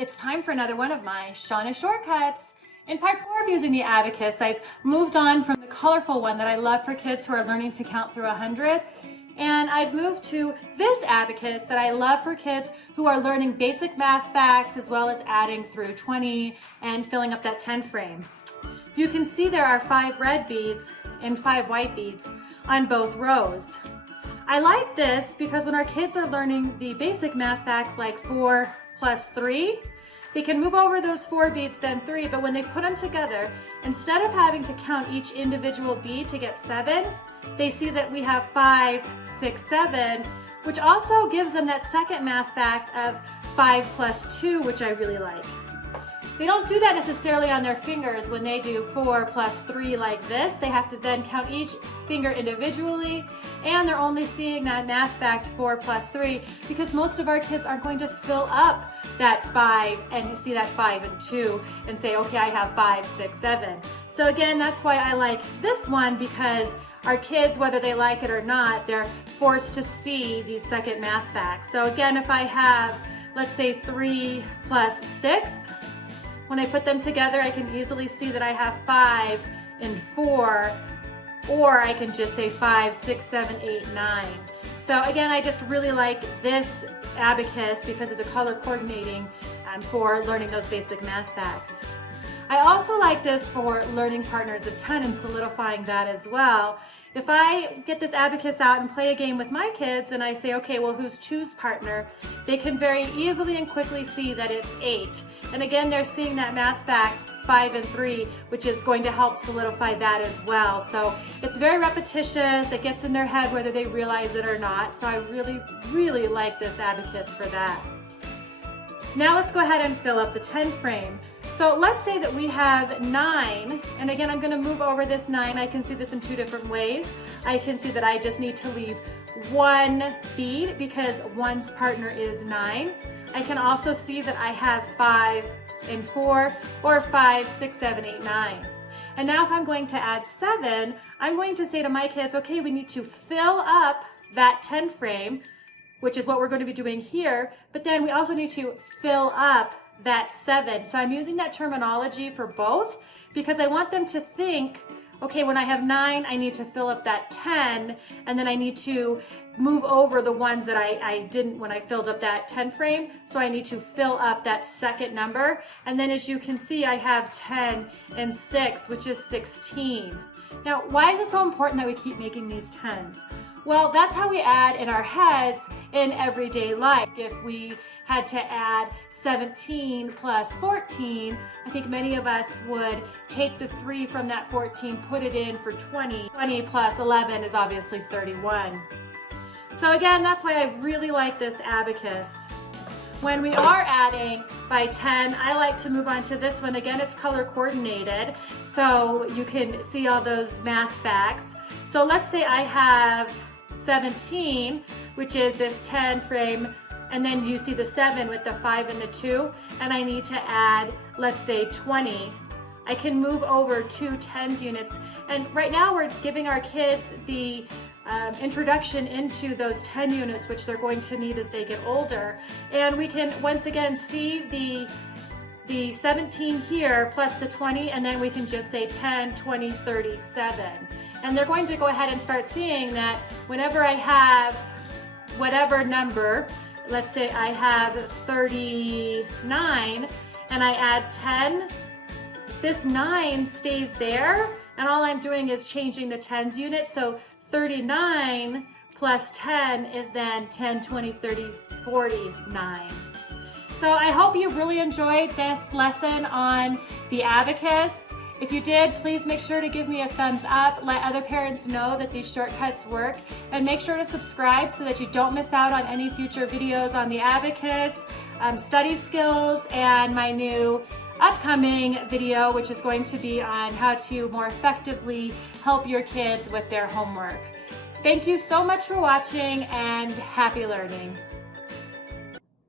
It's time for another one of my Shauna shortcuts. In part 4 of using the abacus, I've moved on from the colorful one that I love for kids who are learning to count through 100. And I've moved to this abacus that I love for kids who are learning basic math facts as well as adding through 20 and filling up that 10 frame. You can see there are 5 red beads and 5 white beads on both rows. I like this because when our kids are learning the basic math facts like 4 plus 3, they can move over those 4 beads, then 3, but when they put them together, instead of having to count each individual bead to get 7, they see that we have 5, 6, 7, which also gives them that second math fact of 5 plus 2, which I really like. They don't do that necessarily on their fingers when they do 4 plus 3 like this. They have to then count each finger individually, and they're only seeing that math fact 4 plus 3 because most of our kids aren't going to fill up that 5 and see that 5 and 2 and say, okay, I have 5, 6, 7. So again, that's why I like this one, because our kids, whether they like it or not, they're forced to see these second math facts. So again, if I have, let's say 3 plus 6, when I put them together, I can easily see that I have 5 and 4, or I can just say 5, 6, 7, 8, 9. So again, I just really like this abacus because of the color coordinating for learning those basic math facts. I also like this for learning partners of 10 and solidifying that as well. If I get this abacus out and play a game with my kids and I say, okay, well, who's 2's partner? They can very easily and quickly see that it's 8. And again, they're seeing that math fact 5 and 3, which is going to help solidify that as well. So it's very repetitious. It gets in their head whether they realize it or not. So I really, really like this abacus for that. Now let's go ahead and fill up the 10 frame. So let's say that we have 9, and again, I'm going to move over this 9. I can see this in 2 different ways. I can see that I just need to leave 1 bead because 1's partner is 9. I can also see that I have 5 and 4, or 5, 6, 7, 8, 9. And now if I'm going to add 7, I'm going to say to my kids, okay, we need to fill up that 10 frame, which is what we're going to be doing here, but then we also need to fill up that 7. So I'm using that terminology for both because I want them to think, okay, when I have 9, I need to fill up that 10, and then I need to move over the ones that I didn't when I filled up that 10 frame. So I need to fill up that second number. And then as you can see, I have 10 and 6, which is 16. Now, why is it so important that we keep making these 10s? Well, that's how we add in our heads in everyday life. If we had to add 17 plus 14, I think many of us would take the 3 from that 14, put it in for 20. 20 plus 11 is obviously 31. So again, that's why I really like this abacus. When we are adding by 10, I like to move on to this one. Again, it's color coordinated, so you can see all those math facts. So let's say I have 17, which is this 10 frame, and then you see the 7 with the 5 and the 2, and I need to add, let's say 20. I can move over 2 tens units, and right now we're giving our kids the introduction into those 10 units, which they're going to need as they get older. And we can once again see the 17 here plus the 20, and then we can just say 10, 20, 30, 7. And they're going to go ahead and start seeing that whenever I have whatever number, let's say I have 39 and I add 10, this 9 stays there, and all I'm doing is changing the tens unit. So 39 plus 10 is then 10, 20, 30, 49. So I hope you really enjoyed this lesson on the abacus. If you did, please make sure to give me a thumbs up. Let other parents know that these shortcuts work, and make sure to subscribe so that you don't miss out on any future videos on the abacus, study skills, and my new upcoming video, which is going to be on how to more effectively help your kids with their homework. Thank you so much for watching, and happy learning.